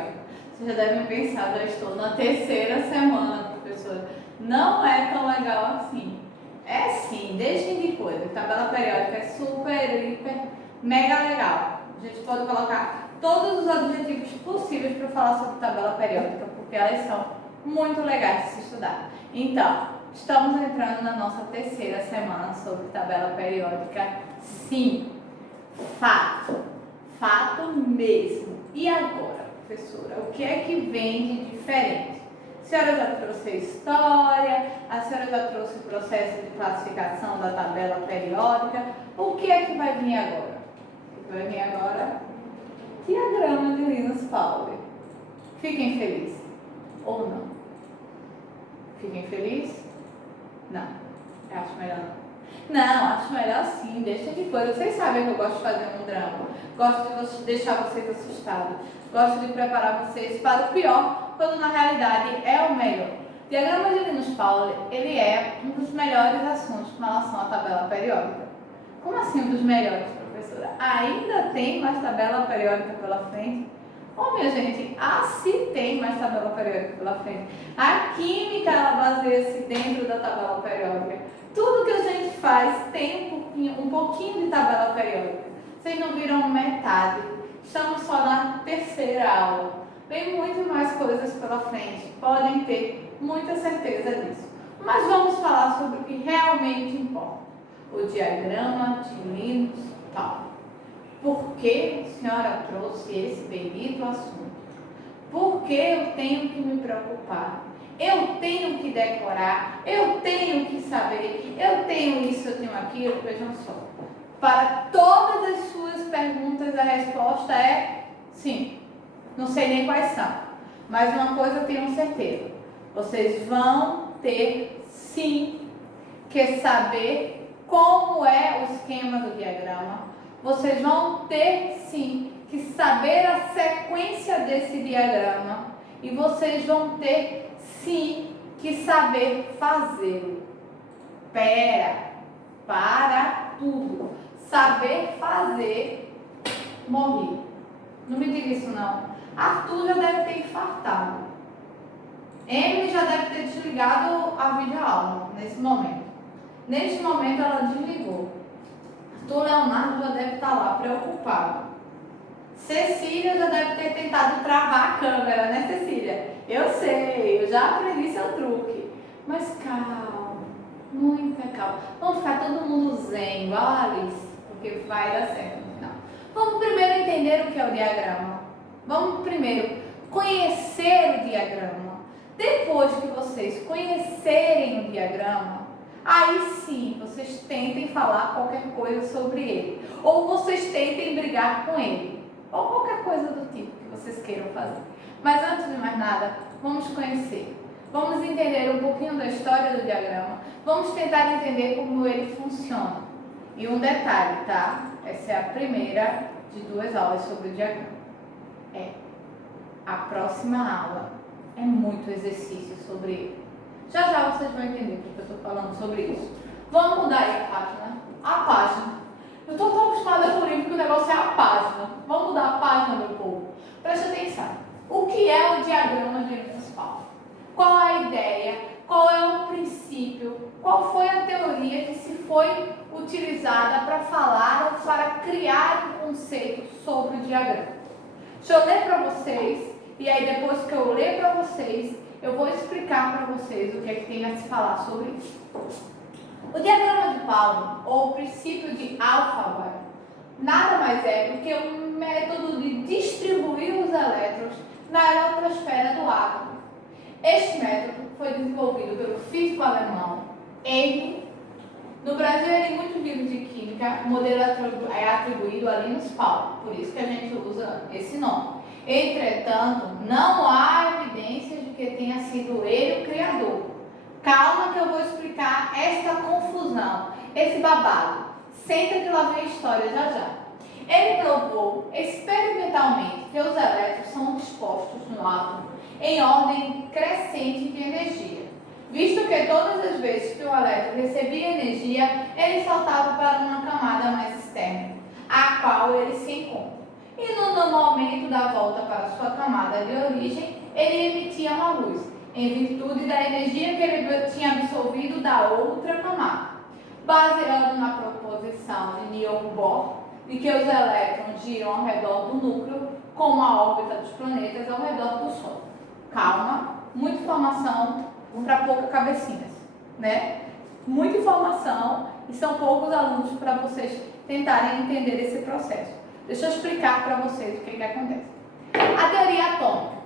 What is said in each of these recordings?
periódica. Vocês já devem pensar, já estou na terceira semana, professora. Não é tão legal assim. É sim, deixem de coisa. Tabela periódica é super, hiper, mega legal. A gente pode colocar todos os objetivos possíveis para falar sobre tabela periódica, porque elas são muito legais de se estudar. Então, estamos entrando na nossa terceira semana sobre tabela periódica. Sim, fato. Fato mesmo. E agora, professora, o que é que vem de diferente? A senhora já trouxe a história, a senhora já trouxe o processo de classificação da tabela periódica. O que é que vai vir agora? O que vai vir agora? Diagrama de Linus Pauling. Fiquem felizes. Ou não? Fiquem felizes? Não. Eu acho melhor não. Não, acho melhor sim, deixa de coisa. Vocês sabem que eu gosto de fazer um drama. Gosto de deixar vocês assustados. Gosto de preparar vocês para o pior, quando na realidade é o melhor. O diagrama de Linus Pauling, ele é um dos melhores assuntos com relação à tabela periódica. Como assim um dos melhores, professora? Ainda tem mais tabela periódica pela frente? Oh, minha gente, se tem mais tabela periódica pela frente. A química, ela baseia-se dentro da tabela periódica. Tudo que a gente faz tem um pouquinho de tabela periódica. Vocês não viram metade. Estamos só na terceira aula. Tem muito mais coisas pela frente. Podem ter muita certeza disso. Mas vamos falar sobre o que realmente importa. O diagrama de Linus Pauling. Por que a senhora trouxe esse bendito assunto? Por que eu tenho que me preocupar? Eu tenho que decorar, eu tenho que saber, eu tenho isso, eu tenho aquilo. Vejam só. Para todas as suas perguntas, a resposta é sim. Não sei nem quais são, mas uma coisa eu tenho certeza. Vocês vão ter sim que saber como é o esquema do diagrama. Vocês vão ter sim que saber a sequência desse diagrama. E vocês vão ter sim que saber fazê-lo. Para tudo. Saber fazer, morri. Não me diga isso não. Arthur já deve ter infartado. Emily já deve ter desligado a videoaula nesse momento. Neste momento ela desligou. Arthur Leonardo já deve estar lá preocupado. Cecília já deve ter tentado travar a câmera, né, Cecília? Eu sei, eu já aprendi seu truque. Mas calma, muita calma. Vamos ficar todo mundo zen, igual a Alice, porque vai dar certo no final. Vamos primeiro entender o que é o diagrama. Vamos primeiro conhecer o diagrama. Depois que vocês conhecerem o diagrama, aí sim vocês tentem falar qualquer coisa sobre ele. Ou vocês tentem brigar com ele. Ou qualquer coisa do tipo que vocês queiram fazer. Mas antes de mais nada, vamos conhecer. Vamos entender um pouquinho da história do diagrama. Vamos tentar entender como ele funciona. E um detalhe, tá? Essa é a primeira de 2 aulas sobre o diagrama. A próxima aula é muito exercício sobre ele. Já vocês vão entender porque eu estou falando sobre isso. Vamos mudar aí a página. A página. Eu estou tão acostumada com o livro que o negócio é a página. Vamos mudar a página, meu povo. Preste atenção. O que é o diagrama de Linus Pauling? Qual a ideia? Qual é o princípio? Qual foi a teoria que se foi utilizada para falar ou para criar um conceito sobre o diagrama? Deixa eu ler para vocês. E aí depois que eu ler para vocês, eu vou explicar para vocês o que é que tem a se falar sobre isso. O diagrama de Pauling, ou o princípio de Alphabet, nada mais é do que um método de distribuir os elétrons na eletrosfera do átomo. Este método foi desenvolvido pelo físico alemão Emil. No Brasil, em muitos livros de química, o modelo é atribuído a Linus Pauling, por isso que a gente usa esse nome. Entretanto, não há evidências de que tenha sido ele o criador. Calma que eu vou explicar esta confusão, esse babado. Senta que lá vem a história já. Ele provou experimentalmente que os elétrons são dispostos no átomo em ordem crescente de energia, visto que todas as vezes que o elétron recebia energia, ele saltava para uma camada mais externa, a qual ele se encontra. E no momento da volta para sua camada camada de origem, ele emitia uma luz, em virtude da energia que ele tinha absorvido da outra camada. Baseando na proposição de Niels-Bohr, de que os elétrons giram ao redor do núcleo, como a órbita dos planetas ao redor do Sol. Calma, muita informação para pouca cabecinha, né? Muita informação e são poucos alunos para vocês tentarem entender esse processo. Deixa eu explicar para vocês o que acontece. A teoria atômica.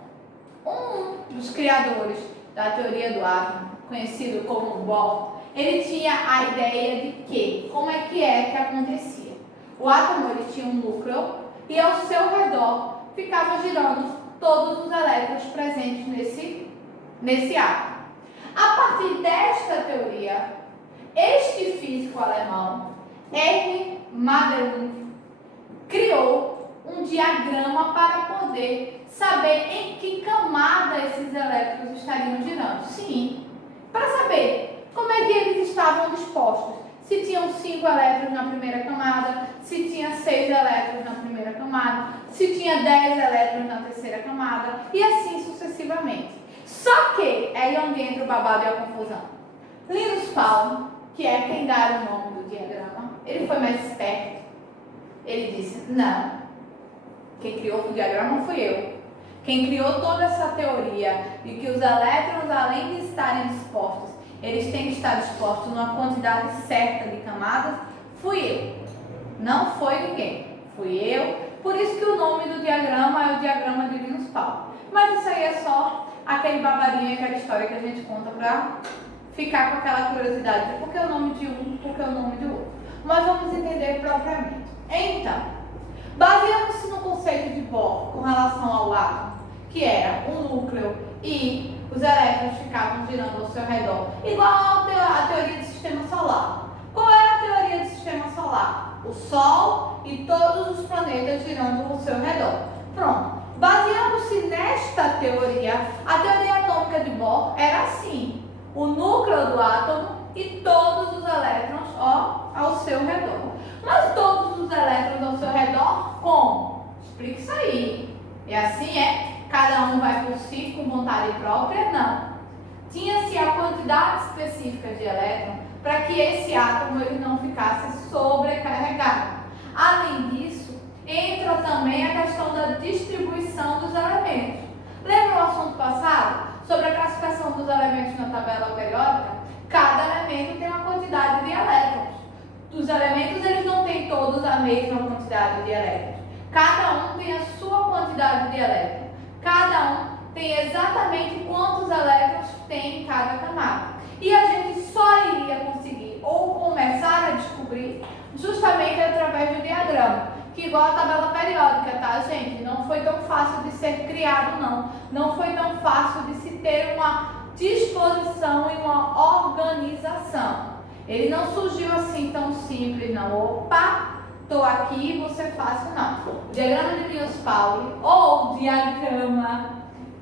Um dos criadores da teoria do átomo, conhecido como Bohr, ele tinha a ideia de que, como é que acontecia? O átomo ele tinha um núcleo e ao seu redor ficavam girando todos os elétrons presentes nesse átomo. A partir desta teoria, este físico alemão, Erwin Madelung, criou um diagrama para poder saber em que camada esses elétrons estariam girando. Sim, para saber como é que eles estavam dispostos. Se tinham 5 elétrons na primeira camada, se tinha 6 elétrons na primeira camada, se tinha 10 elétrons na terceira camada, e assim sucessivamente. Só que, é aí onde entra o babado e a confusão. Linus Pauling, que é quem dá o nome do diagrama, ele foi mais esperto. Ele disse, não, quem criou o diagrama fui eu. Quem criou toda essa teoria de que os elétrons, além de estarem dispostos, eles têm que estar dispostos numa quantidade certa de camadas, fui eu. Não foi ninguém, fui eu. Por isso que o nome do diagrama é o diagrama de Linus Pauling. Mas isso aí é só aquele babadinho, aquela história que a gente conta para ficar com aquela curiosidade de por que o nome de um, por que o nome de outro. Mas vamos entender propriamente. Então, baseando-se no conceito de Bohr com relação ao átomo, que era um núcleo e os elétrons ficavam girando ao seu redor, igual a teoria do sistema solar. Qual é a teoria do sistema solar? O Sol e todos os planetas girando ao seu redor. Pronto. Baseando-se nesta teoria, a teoria atômica de Bohr era assim: o núcleo do átomo e todos os elétrons ao seu redor. Mas todos os elétrons ao seu redor, como? Explica isso aí. É assim, é? Cada um vai por si com vontade própria? Não. Tinha-se a quantidade específica de elétrons para que esse átomo ele não ficasse sobrecarregado. Além disso, entra também a questão da distribuição dos elementos. Lembra o assunto passado? Sobre a classificação dos elementos na tabela periódica? Cada elemento tem uma quantidade de elétrons. Os elementos eles não têm todos a mesma quantidade de elétrons. Cada um tem a sua quantidade de elétrons. Cada um tem exatamente quantos elétrons tem em cada camada. E a gente só iria conseguir ou começar a descobrir justamente através do diagrama. Que igual a tabela periódica, tá, gente? Não foi tão fácil de ser criado, não. Não foi tão fácil de se ter uma disposição e uma organização. Ele não surgiu assim tão simples, não. Opa, tô aqui, você fácil, não. O diagrama de Linus Pauling ou diagrama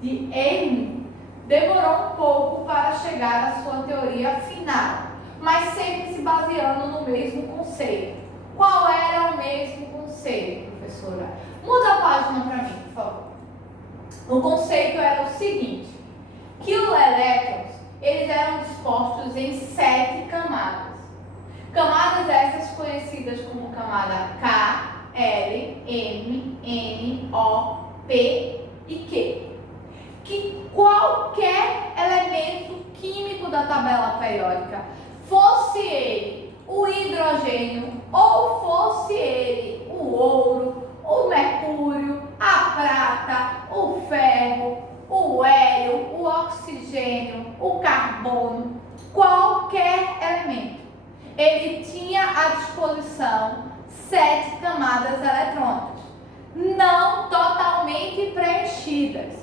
de Erwin demorou um pouco para chegar à sua teoria final, mas sempre se baseando no mesmo conceito. Qual era o mesmo conceito, professora? Muda a página para mim, por favor. O conceito era o seguinte, que os elétrons, eles eram dispostos em 7 camadas. Camadas essas conhecidas como camada K, L, M, N, O, P e Q. Que qualquer elemento químico da tabela periódica, fosse ele o hidrogênio ou fosse ele o ouro, o mercúrio, a prata, o ferro, o hélio, o oxigênio, o carbono, qualquer elemento, ele tinha à disposição 7 camadas eletrônicas, não totalmente preenchidas.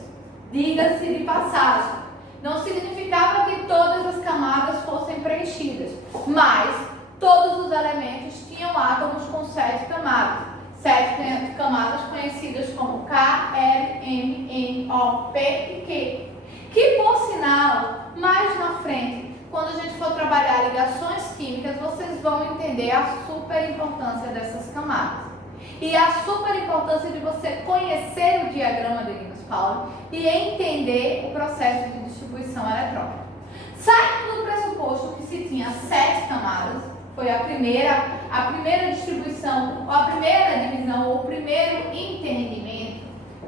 Diga-se de passagem, não significava que todas as camadas fossem preenchidas, mas todos os elementos tinham átomos com 7 camadas. 7 camadas conhecidas como K, L, M, N, O, P e Q. Que, por sinal, mais na frente, quando a gente for trabalhar ligações químicas, vocês vão entender a super importância dessas camadas. E a super importância de você conhecer o diagrama de Linus Pauling e entender o processo de distribuição eletrônica. Saindo do pressuposto que se tinha 7 camadas, foi a primeira distribuição, ou a primeira divisão, ou o primeiro entendimento,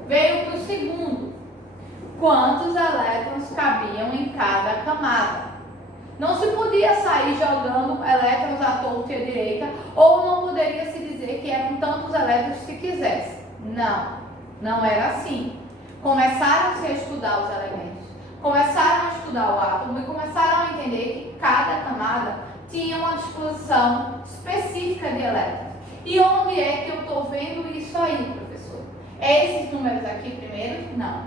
veio para o segundo. Quantos elétrons cabiam em cada camada? Não se podia sair jogando elétrons à torta e à direita, ou não poderia se dizer que eram tantos elétrons se quisesse. Não era assim. Começaram-se a estudar os elementos, começaram a estudar o átomo e começaram a entender que cada camada tinha uma disposição específica de elétrons. E onde é que eu estou vendo isso aí, professor? É esses números aqui primeiro? Não.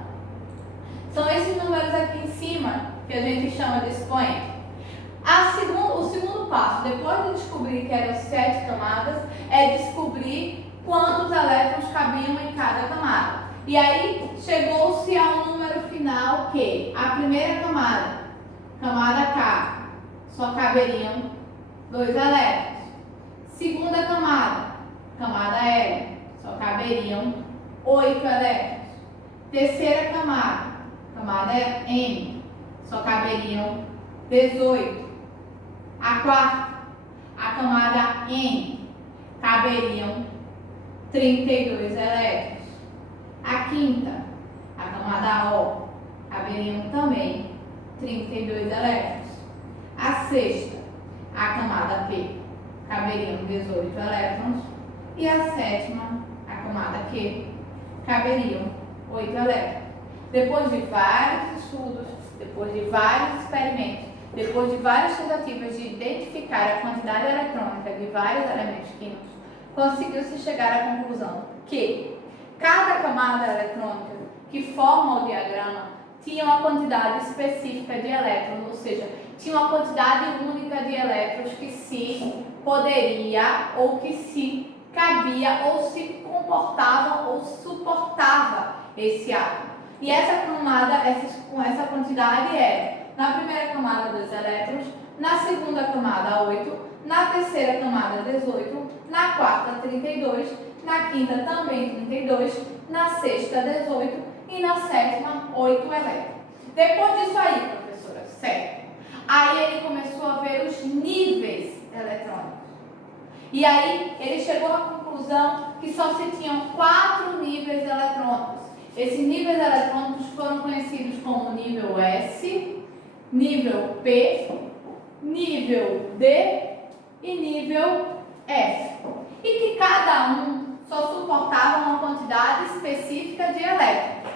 São esses números aqui em cima que a gente chama de expoente. O segundo passo, depois de descobrir que eram 7 camadas, é descobrir quantos elétrons cabiam em cada camada. E aí chegou-se ao número final que a primeira camada K, só caberiam 2 elétrons. Segunda camada L, só caberiam 8 elétrons. Terceira camada M, só caberiam 18. A quarta, a camada N, caberiam 32 elétrons. A quinta, a camada O, caberiam também 32 elétrons. A sexta, a camada P, caberiam 18 elétrons. E a sétima, a camada Q, caberiam 8 elétrons. Depois de vários estudos, depois de vários experimentos, depois de várias tentativas de identificar a quantidade eletrônica de vários elementos químicos, conseguiu-se chegar à conclusão que cada camada eletrônica que forma o diagrama tinha uma quantidade específica de elétrons, ou seja, tinha uma quantidade única de elétrons que se poderia ou que se cabia ou se comportava ou suportava esse átomo. E essa camada, com essa quantidade é, na primeira camada 2 elétrons, na segunda camada 8, na terceira camada 18, na quarta 32, na quinta também 32, na sexta 18 e na sétima 8 elétrons. Depois disso aí, professora, certo? Aí ele começou a ver os níveis eletrônicos. E aí ele chegou à conclusão que só se tinham 4 níveis eletrônicos. Esses níveis eletrônicos foram conhecidos como nível S, nível P, nível D e nível F. E que cada um só suportava uma quantidade específica de elétrons.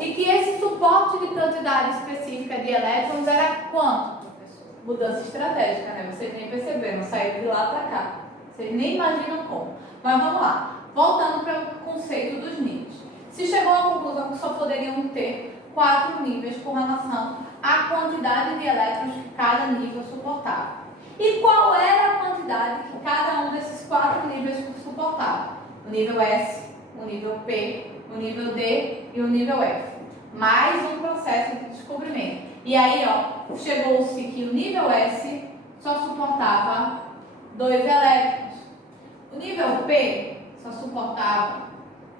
E que esse suporte de quantidade específica de elétrons era quanto, professor? Mudança estratégica, né? Vocês nem perceberam, saíram de lá para cá. Vocês nem imaginam como. Mas vamos lá. Voltando para o conceito dos níveis. Se chegou à conclusão que só poderiam ter 4 níveis com relação à quantidade de elétrons que cada nível suportava. E qual era a quantidade que cada um desses 4 níveis suportava? O nível S, o nível P, o nível D e o nível F. Mais um processo de descobrimento. E aí, ó, chegou-se que o nível S só suportava 2 elétrons. O nível P só suportava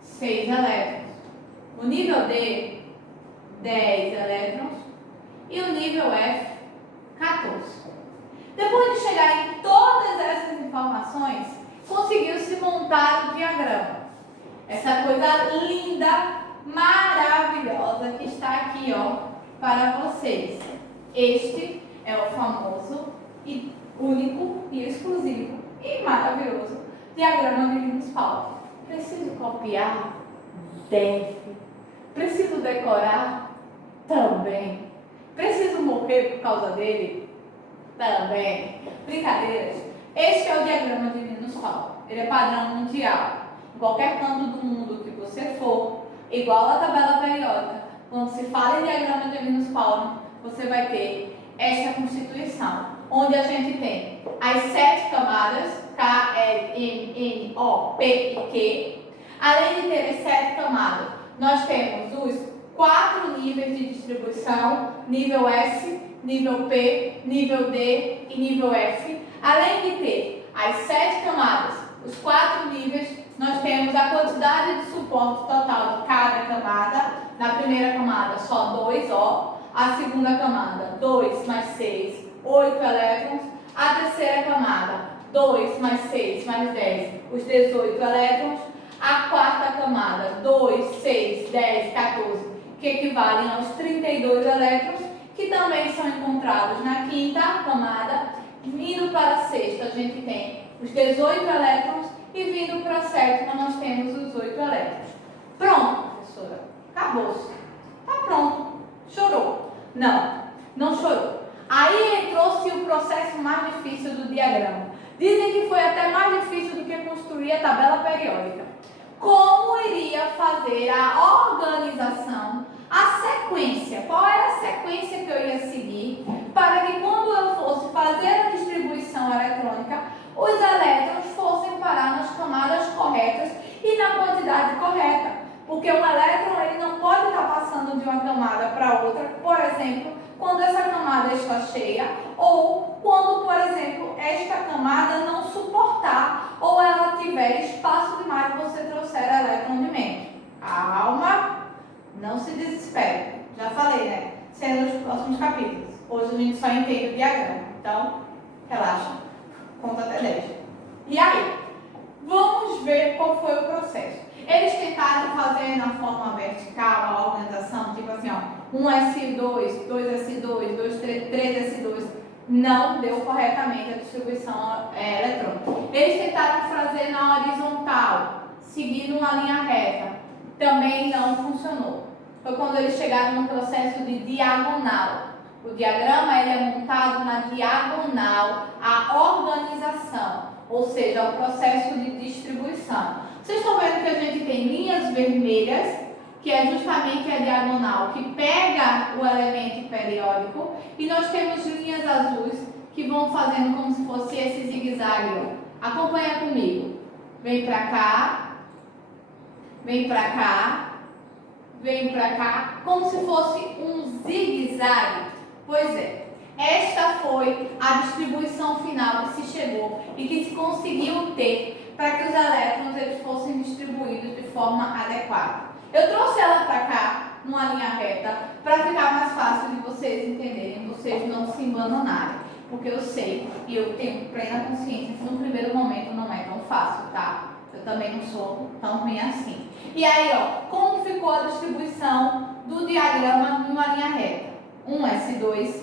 6 elétrons. O nível D, 10 elétrons. E o nível F, 14. Depois de chegar em todas essas informações, conseguiu-se montar o diagrama. Essa coisa linda, maravilhosa que está aqui, ó, para vocês. Este é o famoso e único e exclusivo e maravilhoso diagrama de Linus Pauling. Preciso copiar? Deve. Preciso decorar? Também. Preciso morrer por causa dele? Também. Brincadeiras. Este é o diagrama de Linus Pauling. Ele é padrão mundial. Em qualquer canto do mundo que você for, igual a tabela periódica, quando se fala em diagrama de Linus Pauling, você vai ter esta constituição, onde a gente tem as 7 camadas, K, L, M, N, O, P e Q. Além de ter as 7 camadas, nós temos os 4 níveis de distribuição, nível S, nível P, nível D e nível F. Além de ter as 7 camadas, os 4 níveis, nós temos a quantidade de suporte total de cada camada. Na primeira camada, só 2 O. A segunda camada, 2 mais 6, 8 elétrons. A terceira camada, 2 mais 6 mais 10, os 18 elétrons. A quarta camada, 2, 6, 10, 14, que equivalem aos 32 elétrons, que também são encontrados na quinta camada. Vindo para a sexta, a gente tem os 18 elétrons e vindo para a sétima, nós temos os 8 elétrons. Pronto, professora. Acabou-se. Tá pronto. Chorou? Não, não chorou. Aí entrou-se o processo mais difícil do diagrama. Dizem que foi até mais difícil do que construir a tabela periódica. Como iria fazer a organização, a sequência? Qual era a sequência que eu ia seguir para que quando eu fosse fazer a distribuição eletrônica, os elétrons fossem parar nas camadas corretas e na quantidade correta? Porque um elétron ele não pode estar passando de uma camada para outra, por exemplo, quando essa camada está cheia, ou quando, por exemplo, esta camada não suportar, ou ela tiver espaço demais e você trouxer elétron de menos. Calma, não se desespere. Já falei, né? Sendo nos próximos capítulos. Hoje a gente só entende o diagrama, então relaxa, conta até 10. E aí, vamos ver qual foi o processo. Eles tentaram fazer na forma vertical a organização, tipo assim, ó, 1S2, 2S2, 3S2, não deu corretamente a distribuição eletrônica. Eles tentaram fazer na horizontal, seguindo uma linha reta, também não funcionou. Foi quando eles chegaram no processo de diagonal. O diagrama ele é montado na diagonal, a organização, ou seja, o processo de distribuição. Vocês estão vendo que a gente tem linhas vermelhas, que é justamente a diagonal que pega o elemento periódico, e nós temos linhas azuis que vão fazendo como se fosse esse zigue-zague. Acompanha comigo. Vem pra cá, vem pra cá, vem pra cá, como se fosse um zigue-zague. Pois é, esta foi a distribuição final que se chegou e que se conseguiu ter para que os elétrons eles fossem distribuídos de forma adequada. Eu trouxe ela para cá, numa linha reta, para ficar mais fácil de vocês entenderem, vocês não se embananarem, porque eu sei e eu tenho plena consciência que no primeiro momento não é tão fácil, tá? Eu também não sou tão ruim assim. E aí, ó, como ficou a distribuição do diagrama em uma linha reta? 1S2,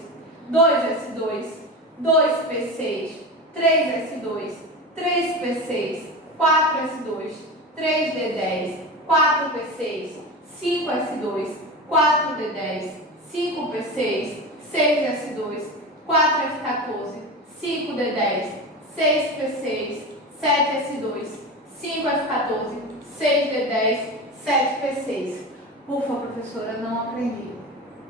2S2, 2P6, 3S2, 3P6, 4S2, 3D10, 4P6, 5S2, 4D10, 5P6, 6S2, 4F14, 5D10, 6P6, 7S2, 5F14, 6D10, 7P6. Ufa, professora, não aprendi.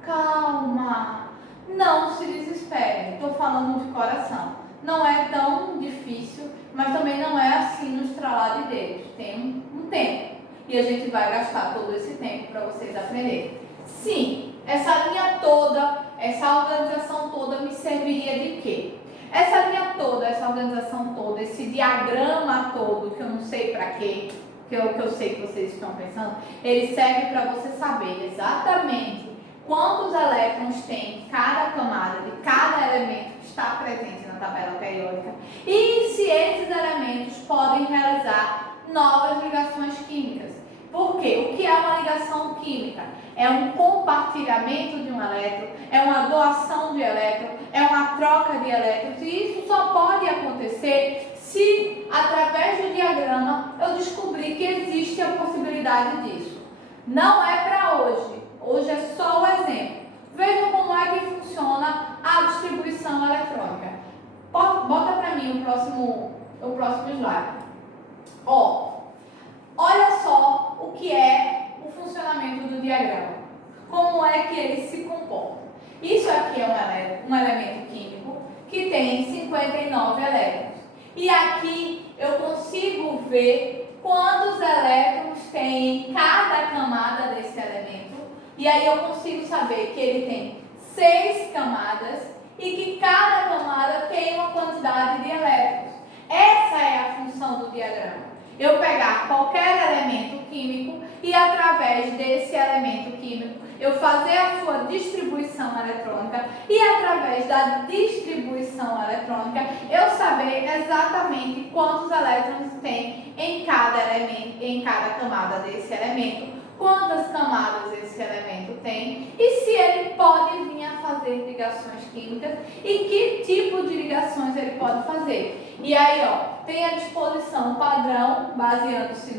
Calma, não se desesperem, estou falando de coração. Não é tão difícil, mas também não é assim no estralar de dedos. Tem um tempo e a gente vai gastar todo esse tempo para vocês aprenderem. Sim, essa linha toda, essa organização toda me serviria de quê? Essa linha toda, essa organização toda, esse diagrama todo, que eu não sei para quê, que eu sei que vocês estão pensando, ele serve para você saber exatamente quantos elétrons tem cada camada de cada elemento que está presente na tabela periódica e se esses elementos podem realizar novas ligações químicas. Por quê? O que é uma ligação química? É um compartilhamento de um elétron, é uma doação de elétron, é uma troca de elétrons, e isso só pode acontecer se, através do diagrama, eu descobrir que existe a possibilidade disso. Não é para hoje. Hoje é só o exemplo. Vejam como é que funciona a distribuição eletrônica. Bota para mim o próximo slide. Ó, olha só o que é o funcionamento do diagrama. Como é que ele se comporta. Isso aqui é um elemento químico que tem 59 elétrons. E aqui eu consigo ver quantos elétrons tem em cada camada desse elemento. E aí eu consigo saber que ele tem 6 camadas e que cada camada tem uma quantidade de elétrons. Essa é a função do diagrama. eu pegar qualquer elemento químico e através desse elemento químico eu fazer a sua distribuição eletrônica e através da distribuição eletrônica eu saber exatamente quantos elétrons tem em cada elemento, em cada camada desse elemento, quantas camadas esse elemento tem e se ele pode vir a fazer ligações químicas e que tipo de ligações ele pode fazer. E aí, ó, tem a disposição padrão, baseando-se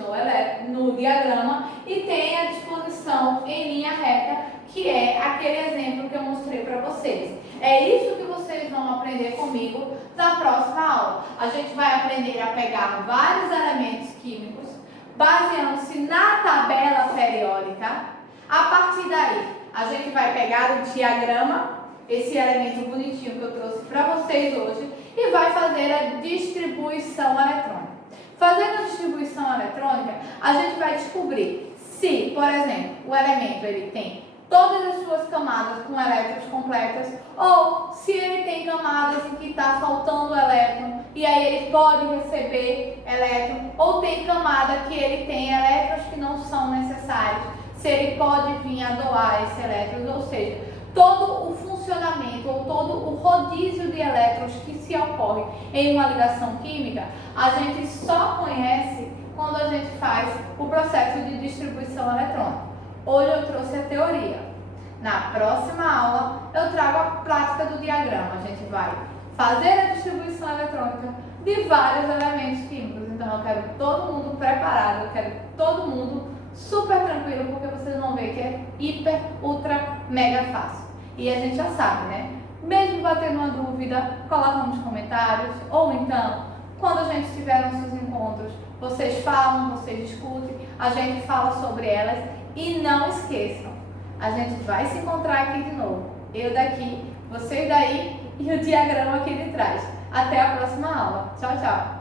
no diagrama, e tem a disposição em linha reta, que é aquele exemplo que eu mostrei para vocês. É isso que vocês vão aprender comigo na próxima aula. A gente vai aprender a pegar vários elementos químicos, baseando-se na tabela periódica. A partir daí, a gente vai pegar o diagrama, esse elemento bonitinho que eu trouxe para vocês hoje, e vai fazer a distribuição eletrônica. Fazendo a distribuição eletrônica, a gente vai descobrir se, por exemplo, o elemento ele tem todas as suas camadas com elétrons completas, ou se ele tem camadas em que está faltando elétron, e aí ele pode receber elétron, ou tem camada que ele tem elétrons que não são necessários, se ele pode vir a doar esses elétrons, ou seja, todo o funcionamento ou todo o rodízio de elétrons que se ocorre em uma ligação química, a gente só conhece quando a gente faz o processo de distribuição eletrônica. Hoje eu trouxe a teoria. Na próxima aula eu trago a prática do diagrama. A gente vai fazer a distribuição eletrônica de vários elementos químicos. Então eu quero todo mundo preparado, eu quero todo mundo super tranquilo, porque vocês vão ver que é hiper, ultra, mega fácil. E a gente já sabe, né? Mesmo batendo uma dúvida, coloca nos comentários, ou então, quando a gente tiver nossos encontros, vocês falam, vocês discutem, a gente fala sobre elas. E não esqueçam, a gente vai se encontrar aqui de novo. Eu daqui, vocês daí e o diagrama aqui de trás. Até a próxima aula. Tchau, tchau!